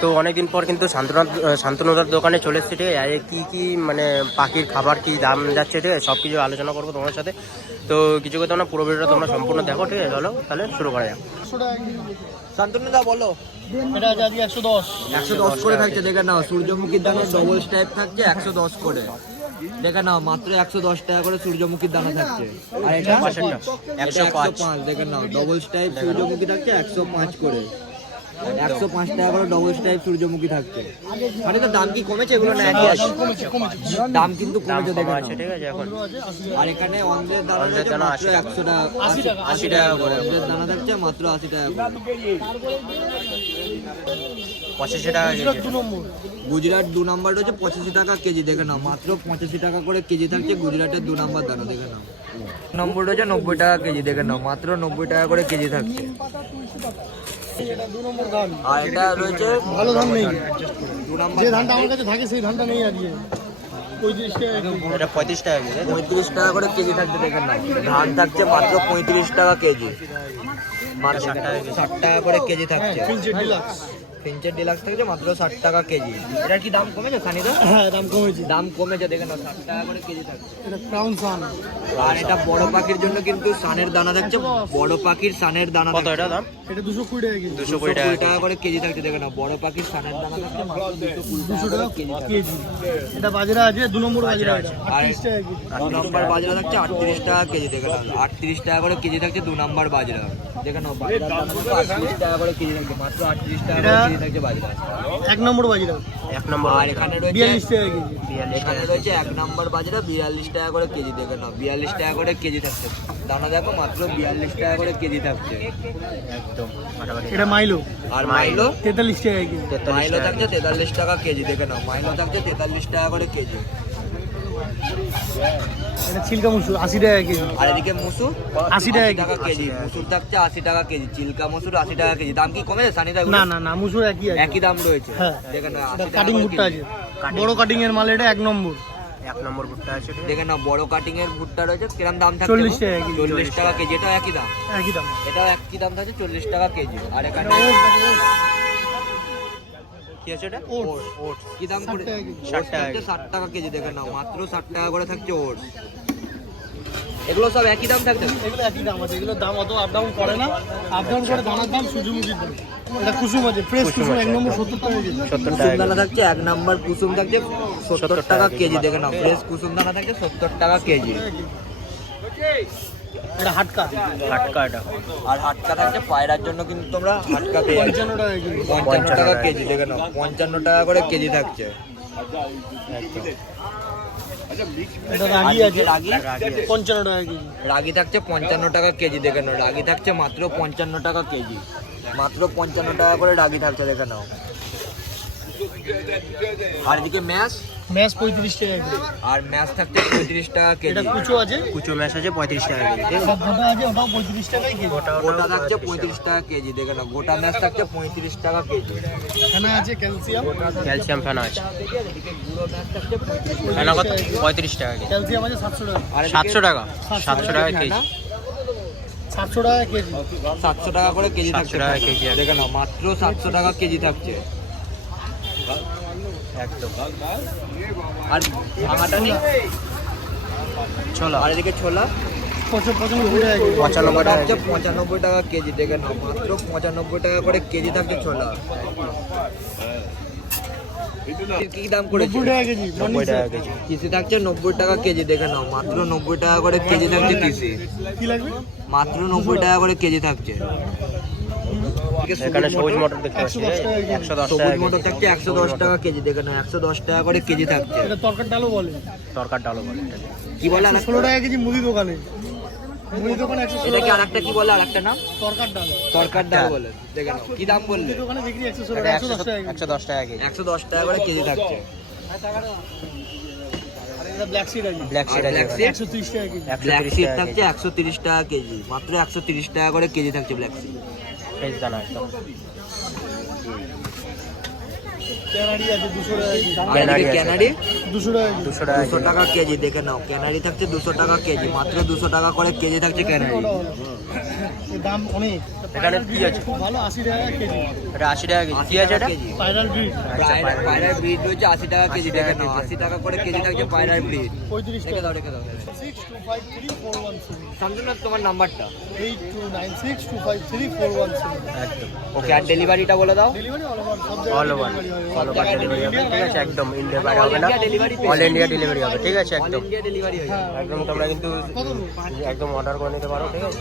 তো অনেকদিন পর কিন্তু শান্তনাথ শান্তনুদার দোকানে চলে এসেছে ঠিক আছে? কী কি মানে পাখির খাবার কী দাম যাচ্ছে ঠিক আছে? সব কিছু আলোচনা করব তোমার সাথে। তো কিছু কথা না পুরো ভিডিওটা তোমরা সম্পূর্ণ দেখো ঠিক আছে? চলো তাহলে শুরু করা যাক। শান্তনুদা বলো। এটা আজকে একশো দশ। একশো দশ করে থাকছে দেখে নাও। সূর্যমুখীর দানা ডবল স্টাইপ থাকছে একশো দশ করে। দেখে নাও মাত্র একশো দশ টাকা করে সূর্যমুখীর দানা থাকছে। আর এটা একশো পাঁচ। পাঁচ। দেখে নাও ডবল স্টাইপ সূর্যমুখী থাকছে একশো পাঁচ করে। একশো পাঁচ টাকা করে ডবল স্টাইপ সূর্যমুখী থাকছে। মানে তো দাম কি কমেছে? এগুলো না একই আছে কমেছে কমেছে দাম কিন্তু কমেছে কম দেখে আছে ঠিক আছে এখন। আর এখানে অন্ধ্রের দানা মাত্র 80 টাকা। একশো টাকা আশি টাকা, করে। অন্ধ্রের দানা থাকছে মাত্র আশি টাকা করে। পঁচাশি টাকা গুজরাট দু নম্বর। নাম্বার হচ্ছে পঁচাশি টাকা কেজি দেখে নাও। মাত্র পঁচাশি টাকা করে কেজি থাকছে গুজরাটের দু নাম্বার দানা দেখে নাও। নম্বর হচ্ছে নব্বই টাকা কেজি দেখে নাও। মাত্র নব্বই টাকা করে কেজি থাকছে। এটা ধান। আর এটা রয়েছে ভালো ধান নেই। যে ধানটা আমার কাছে থাকে সেই ধানটা নেই আজকে। পঁয়ত্রিশ টাকা এটা পঁয়ত্রিশ টাকা কেজি পঁয়ত্রিশ টাকা করে কেজি থাকছে ধান থাকছে মাত্র পঁয়ত্রিশ টাকা কেজি। মাত্র ষাট টাকা করে কেজি থাকছে। ফিঞ্চের ডিলাক্স থাকছে মাত্র ষাট টাকা কেজি। এটার কি দাম কমেছে খানিদা হ্যাঁ দাম কমেছে। দাম কমেছে দেখে নাও ষাট টাকা করে কেজি থাকছে। এটা ক্রাউন সান আর এটা বড় পাখির জন্য কিন্তু সানের দানা থাকছে বড় পাখির সানের দানা কত এটা দাম? এটা দুশো কুড়ি টাকা কেজি। দুশো কুড়ি টাকা টাকা করে কেজি থাকছে দেখে না বড় পাখির সানের দানা থাকছে মাত্র দুশো টাকা কেজি কেজি। এটা বাজরা আছে দু নম্বর বাজরা আছে। আর আটত্রিশ টাকা কেজি। দু নম্বর বাজরা থাকছে আটত্রিশ টাকা কেজি দেখে নাও আটত্রিশ টাকা করে কেজি থাকছে দু নম্বর বাজরা। দেখে বাজরার আটত্রিশ টাকা করে কেজি থাকছে মাত্র আটত্রিশ টাকা এটা- থাকছে বাজরা এক নম্বর বাজরা এক নম্বর আর এখানে রয়েছে বিয়াল্লিশ টাকা কেজি। এখানে রয়েছে এক নম্বর বাজরা বিয়াল্লিশ টাকা করে কেজি দেখে নাও। বিয়াল্লিশ টাকা করে কেজি থাকছে। দানা দেখো মাত্র বিয়াল্লিশ টাকা করে কেজি থাকছে। একদম এটা মাইলো। আর মাইলো? তেতাল্লিশ টাকা কেজি। মাইলো থাকছে তেতাল্লিশ টাকা কেজি দেখে নাও। মাইলো থাকছে তেতাল্লিশ টাকা করে কেজি। এটা চিলকা মুসুর আশি টাকা কেজি। আর এদিকে মুসুর 80 টাকা কেজি। মুসুর থাকছে আশি টাকা কেজি চিলকা মুসুর আশি টাকা কেজি। দাম কি কমেছে? সানিদা না না না মুসুর একই আছে একই দাম রয়েছে। হ্যাঁ। দেখে নাও এটা আশি টাকা কাটিং ভুট্টা আছে। বড় কাটিং এর মাল এটা এক নম্বর। এক নম্বর ভুট্টা আছে দেখে নাও বড় কাটিং এর ভুট্টা রয়েছে কিরম দাম থাকছে 40 টাকা কেজি। চল্লিশ টাকা কেজি এটাও একই দাম। একই দাম। এটাও একই দাম থাকছে চল্লিশ টাকা কেজি। আর এখানে কি আছে এটা? ওটস ওটস কি দাম করে? 60 টাকা কেজি। ষাট টাকা ষাট টাকা কেজি দেখে নাও মাত্র ষাট টাকা করে থাকছে ওটস এগুলো সব একই দাম থাকছে এগুলো একই দাম আছে। এগুলোর দাম অত আপ ডাউন করে না। আপ ডাউন করে দানার দাম সূর্যমুখীর দাম এটা কুসুম আছে ফ্রেশ কুসুম এক নম্বর সত্তর টাকা কেজি। সত্তর দানা থাকছে এক নাম্বার কুসুম থাকছে সত্তর টাকা কেজি। দেখে নাও ফ্রেশ কুসুম দানা থাকছে সত্তর টাকা কেজি। এটা হাটকা। এটা। আর হাটকা থাকছে পায়রার জন্য কিন্তু তোমরা হাটকা পেয়ে পঞ্চান্ন টাকা কেজি। পঞ্চান্ন টাকা কেজি দেখে নাও পঞ্চান্ন টাকা করে কেজি থাকছে। এটা রাগি আছে। রাগি পঞ্চান্ন টাকা কেজি। রাগি থাকছে পঞ্চান্ন টাকা কেজি দেখে নাও। রাগি থাকছে মাত্র পঞ্চান্ন টাকা কেজি। মাত্র পঞ্চান্ন টাকা করে রাগি থাকছে দেখে নাও। আর এদিকে ম্যাশ ম্যাচ পঁয়ত্রিশ টাকা কেজি আর ম্যাশ থাকছে পঁয়ত্রিশ টাকা এটা কেজি কুচো আছে? কুচো ম্যাশ আছে পঁয়ত্রিশ টাকা কেজি আছে সব গোটা আছে ওটাও পঁয়ত্রিশ টাকাই কেজি গোটা থাকছে পঁয়ত্রিশ টাকা। কেজি দেখে নাও গোটা ম্যাশ থাকছে পঁয়ত্রিশ টাকা কেজি এখানে আছে ক্যালসিয়াম? ক্যালসিয়াম ফেনা আছে। ম্যাশ ফেনা কত? পঁয়ত্রিশ টাকা কেজি ক্যালসিয়াম আছে সাতশো টাকা। সাতশো টাকা। সাতশো টাকা কেজি। সাতশো টাকা কেজি সাতশো টাকা করে কেজি 700 থাকছে। টাকা কেজি। দেখে নাও মাত্র সাতশো টাকা কেজি থাকছে। একদম। আর ভাঙাটা নেই? চলো আর এদিকে ছোলা? পঁচানব্বই টাকা পঁচানব্বই টাকা হচ্ছে পঁচানব্বই টাকা কেজি দেখে নাও। মাত্র পঁচানব্বই টাকা করে কেজি থাকছে ছোলা। কি দাম করেছে? নব্বই টাকা কেজি থাকছে নব্বই টাকা কেজি দেখে নাও। মাত্র নব্বই টাকা করে কেজি থাকছে কিসি? মাত্র নব্বই টাকা করে কেজি থাকছে। এখানে সবুজ মটর দেখতে পাচ্ছি। একশো দশ সবুজ টাকা মটর থাকছে একশো দশ টাকা কেজি। দেখে নাও একশো দশ টাকা করে কেজি থাকছে। এটা তরকার ডালও বলে। তরকার ডালো বলে। কি বলে আর ষোলো টাকা কেজি মুদি দোকানে। মুদি দোকানে একশো ষোলো এটা কি আরেকটা কি বলে? আরেকটা নাম? তরকার ডাল। তরকার ডাল বলে। দেখে কি দাম বললে? দোকানে বিক্রি একশো ষোলো এটা টাকা কেজি। করে কেজি থাকছে। ব্ল্যাক সিড আছে। ব্ল্যাক সিড আছে black seed? একশো ত্রিশ টাকা কেজি। ব্ল্যাক সিড থাকছে একশো তিরিশ টাকা কেজি। মাত্র একশো তিরিশ টাকা করে কেজি থাকছে ব্ল্যাক সিড জানা দুশো টাকা কেজি। দেখে নাও। ক্যানারি থাকছে দুশো টাকা কেজি মাত্র দুশো টাকা করে কেজি থাকছে ক্যানারি। হলো এর দাম অনেক। এখানে কি আছে? খুব ভালো আশি টাকা কেজি। এটা আশি টাকা কেজি। কি আছে এটা? স্পাইরাল ব্রিড আচ্ছা, পায়রা- পায়রার ব্রিড রয়েছে আশি টাকা কেজি 80 দেখে টাকা নাও আশি টাকা করে কেজি থাকছে পায়রার ব্রিড পঁয়ত্রিশ দাও টাকা রেখে দাও six two five three four one seven Shantanu তোমার নাম্বারটা eight two nine six two five three four one seven একদম। ওকে আর ডেলিভারিটা বলে দাও। Delivery all over all over delivery হবে ঠিক আছে? একদম ইন্ডিয়া বাইরে হবে না। অল ইন্ডিয়া ডেলিভারি হবে ঠিক আছে? একদম। ইন্ডিয়া ডেলিভারি একদম তোমরা কিন্তু একদম অর্ডার করে নিতে পারো ঠিক আছে?